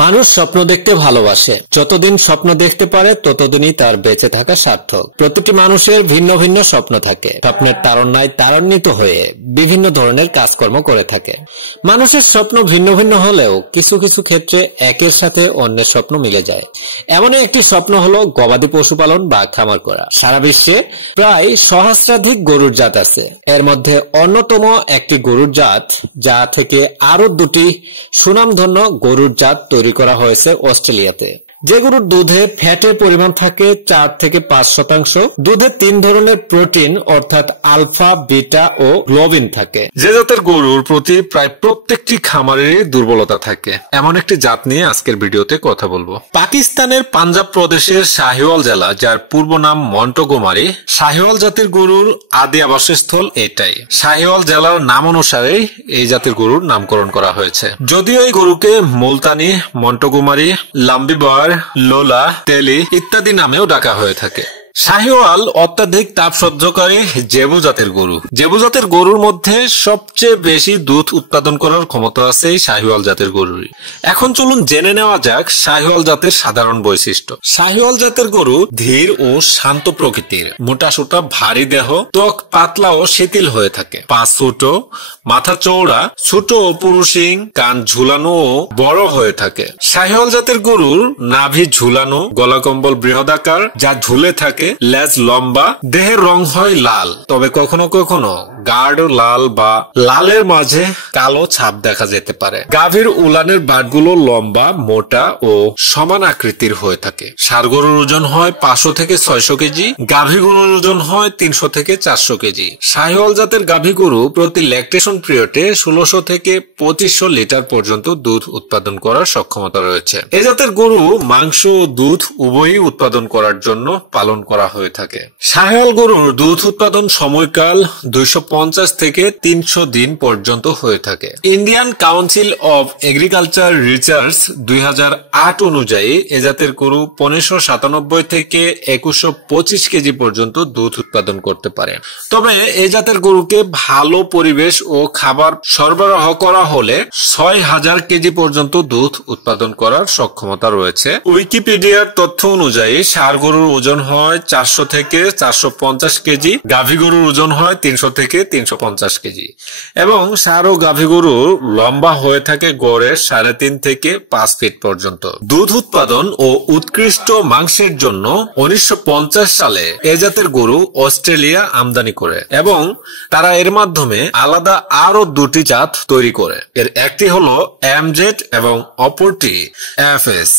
মানুষ স্বপ্ন দেখতে ভালোবাসে। যতদিন স্বপ্ন দেখতে পারে ততদিনই তার বেঁচে থাকা সার্থক। প্রতিটি মানুষের ভিন্ন ভিন্ন স্বপ্ন থাকে। স্বপ্নের তাড়নায় ত্বরান্বিত হয়ে বিভিন্ন ধরনের কাজকর্ম করে থাকে। মানুষের স্বপ্ন ভিন্ন ভিন্ন হলেও কিছু কিছু ক্ষেত্রে একের সাথে অন্যের স্বপ্ন মিলে যায়। এমনই একটি স্বপ্ন হলো গবাদি পশুপালন বা খামার করা। সারা বিশ্বে প্রায় সহস্রাধিক গরুর জাত আছে। এর মধ্যে অন্যতম একটি গরুর জাত, যা থেকে আরো দুটি সুনামধন্য গরুর জাত তৈরি করা হয়েছে অস্ট্রেলিয়াতে। যে গরুর দুধে ফ্যাটের পরিমাণ থাকে 4 থেকে 5%, দুধে 3 ধরনের প্রোটিন অর্থাৎ আলফা, বিটা ও গ্লোবিন থাকে। যে জাতের গরুর প্রতি প্রায় প্রত্যেকটি খামারেরই দুর্বলতা থাকে, এমন একটি জাত নিয়ে আজকের ভিডিওতে কথা বলবো। পাকিস্তানের পাঞ্জাব প্রদেশের শাহিওয়াল জেলা, যার পূর্ব নাম মন্টগোমারি, শাহিওয়াল জাতের গরুর আদি আবাসস্থল এটাই। শাহিওয়াল জেলার নাম অনুসারে এই জাতের গরুর নামকরণ করা হয়েছে। যদিও এই গরুকে মুলতানি, মন্টগোমারি, লাম্বিবার, লোলা, তেলি ইত্যাদি নামেও ডাকা হয়ে থাকে। শাহিওয়াল অত্যাধিক তাপ সহ্যকারী জেবু জাতের গরু। জেবু জাতের গরুর মধ্যে সবচেয়ে বেশি দুধ উৎপাদন করার ক্ষমতা আছে এই শাহিওয়াল জাতের গরুরই। এখন চলুন জেনে নেওয়া যাক শাহিওয়াল জাতের সাধারণ বৈশিষ্ট্য। শাহিওয়াল জাতের গরু ধীর ও শান্ত প্রকৃতির, মোটাসোটা ভারী দেহ, ত্বক পাতলা ও শিথিল হয়ে থাকে, পা ছোট, মাথা চওড়া, ছোট ও পুরুষিং, কান ঝুলানো ও বড় হয়ে থাকে। শাহিওয়াল জাতের গরুর নাভি ঝুলানো, গলাকম্বল বৃহদাকার যা ঝুলে থাকে, লেজ লম্বা, দেহের রং হয় লাল, তবে কখনো কখনো গাঢ় লাল বা লালের মাঝে কালো ছাপ দেখা যেতে পারে। গাভীর উলানের বাটগুলো লম্বা, মোটা ও সমান আকৃতির হয়ে থাকে। ষাঁড় গরুর ওজন হয় 500 থেকে 600 কেজি, গাভী গরুর ওজন হয় 300 থেকে 400 কেজি। শাহিওয়াল জাতের গাভী গরু প্রতি ল্যাকটেশন পিরিয়ডে 1600 থেকে 2500 লিটার পর্যন্ত দুধ উৎপাদন করার সক্ষমতা রয়েছে। এ জাতের গরু মাংস ও দুধ উভয়ই উৎপাদন করার জন্য পালন করা হয়ে থাকে। শাহিওয়াল গরুর দুধ উৎপাদন সময়কাল 250 থেকে 300 দিন পর্যন্ত হয়ে থাকে। Indian council of agriculture research 2008 অনুযায়ী এ জাতের গরু 1597 থেকে 2125 কেজি পর্যন্ত দুধ উৎপাদন করতে পারে। তবে এ জাতের গরুকে ভালো পরিবেশ ও খাবার সরবরাহ করা হলে 6000 কেজি পর্যন্ত দুধ উৎপাদন করার সক্ষমতা রয়েছে। উইকিপিডিয়ার তথ্য অনুযায়ী ষাঁড় গরুর ওজন হয় 400 থেকে 450 কেজি, গাভী গরুর ওজন হয় 300 থেকে 350 কেজি এবং ষাঁড় ও গাভী গরু লম্বা হয়ে থাকে গড়ে 3.5 থেকে 5 ফিট পর্যন্ত। দুধ উৎপাদন ও উৎকৃষ্ট মাংসের জন্য 1950 সালে এ জাতের গরু অস্ট্রেলিয়া আমদানি করে এবং তারা এর মাধ্যমে আলাদা আরো দুটি জাত তৈরি করে। এর একটি হলো এমজেড এবং অপরটি এফএস।